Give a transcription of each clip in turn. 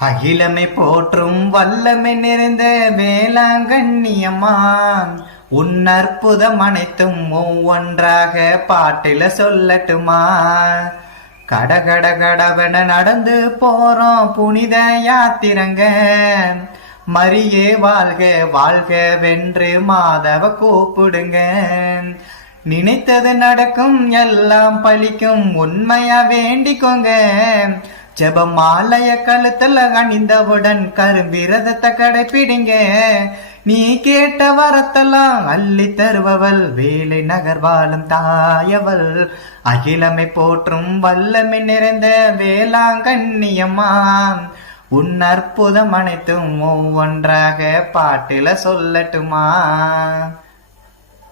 அகிலமை போற்றும் வல்லமை நிறைந்த வேளாங்கண்ணியம்மான் உன் அற்புதம் அனைத்தும் ஒவ்வொன்றாக பாட்டில சொல்லட்டுமா? கடகட கடவென நடந்து போறோம் புனித யாத்திரங்க, மரியே வாழ்க வாழ்க வென்று மாதவ கூப்பிடுங்க. நினைத்தது நடக்கும் எல்லாம் பழிக்கும் உண்மையா வேண்டிக்கோங்க. ஜெபமாலைய கழுத்துல அணிந்தவுடன் கரும்பிரதத்தை கடைப்பிடிங்க. நீ கேட்ட வரத்தெல்லாம் அள்ளி தருபவள் வேலை நகர் வாழும் தாயவள். அகிலமை போற்றும் வல்லமை நிறைந்த வேளாங்கண்ணியம்மா உன் அற்புதம் அனைத்தும் ஒவ்வொன்றாக பாட்டில சொல்லட்டுமா?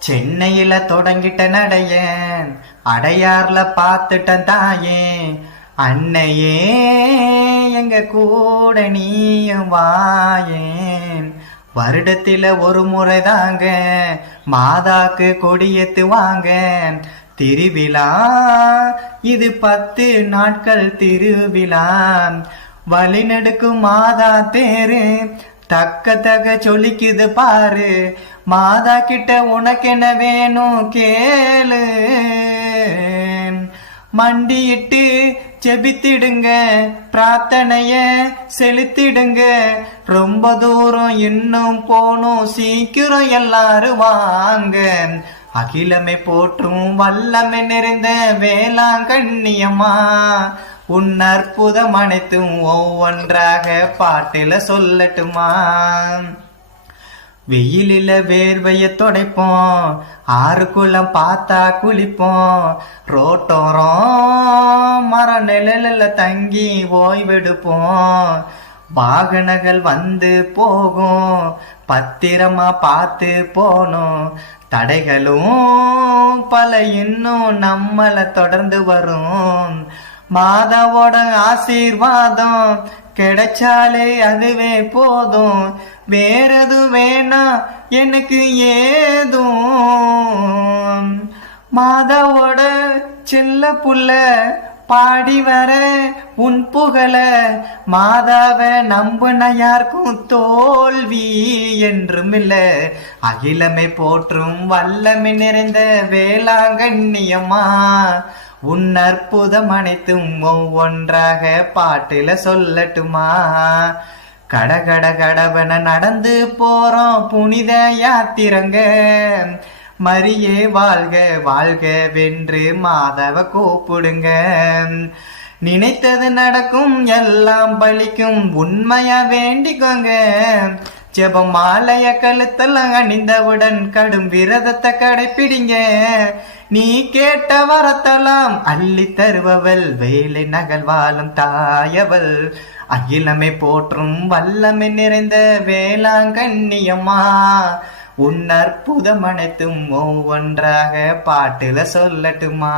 சென்னையில தொடங்கிட்ட நடையன் அடையார்ல பார்த்துட்டன் தாயே, அன்னையே எங்க கூட நீயும் வாயேன். வருடத்தில ஒரு முறை தாங்க மாதாக்கு கொடியேத்து வாங்க. திருவிழா இது 10 நாட்கள் திருவிழா. வழிநெடுக்கும் மாதா தேரு தக்க தக சொல்லிக்குது பாரு. மாதா கிட்ட உனக்கென்ன வேணும் கேளு. மண்டியிட்டு செபித்திடுங்க, பிரார்த்தனைய செலுத்திடுங்க. ரொம்ப தூரம் இன்னும் போனும், சீக்கிரம் எல்லாரும் வாங்க. அகிலமை போற்றும் வல்லமை நிறைந்த வேளாங்கண்ணியம்மா உன் அற்புதம் அனைத்தும் ஒவ்வொன்றாக பாட்டில சொல்லட்டுமா? வெயிலில வேர்வைய தொடைப்போம், ஆறுக்குளம் பார்த்தா குளிப்போம். ரோட்டோரம் மர நிழல தங்கி ஓய்வெடுப்போம். வாகனங்கள் வந்து போகும், பத்திரமா பார்த்து போனோம். தடைகளும் பல இன்னும் நம்மள தொடர்ந்து வரும். மாதாவோட ஆசீர்வாதம் கிடைச்சாலே அதுவே போதும். வேறது வேணா எனக்கு ஏதும். மாதாவோட செல்ல புள்ள பாடி வர உன் புகழ. மாதாவை நம்புன யாருக்கும் தோல்வி என்றும் இல்ல. அகிலமை போற்றும் வல்லமை நிறைந்த வேளாங்கண்ணியம்மா உன் அற்புதம் அனைத்தும் ஒவ்வொன்றாக பாட்டில சொல்லட்டுமா? கடகட கடவன நடந்து போறோம் புனித யாத்திரங்க, மரியே வாழ்க வாழ்க வென்று மாதவ கூப்பிடுங்க. நினைத்தது நடக்கும் எல்லாம் பழிக்கும் உண்மையா வேண்டிக்கோங்க. ஜெபமாலைய கழுத்தெல்லாம் அணிந்தவுடன் கடும் விரதத்தை கடைப்பிடிங்க. நீ கேட்ட வரத்தெல்லாம் அள்ளி தருபவள் வேலை நகல் வாழும் தாயவள். அகிலமை போற்றும் வல்லமை நிறைந்த வேளாங்கண்ணியம்மா உன் அற்புதம் அனைத்தும் ஒவ்வொன்றாக பாட்டுல சொல்லட்டுமா?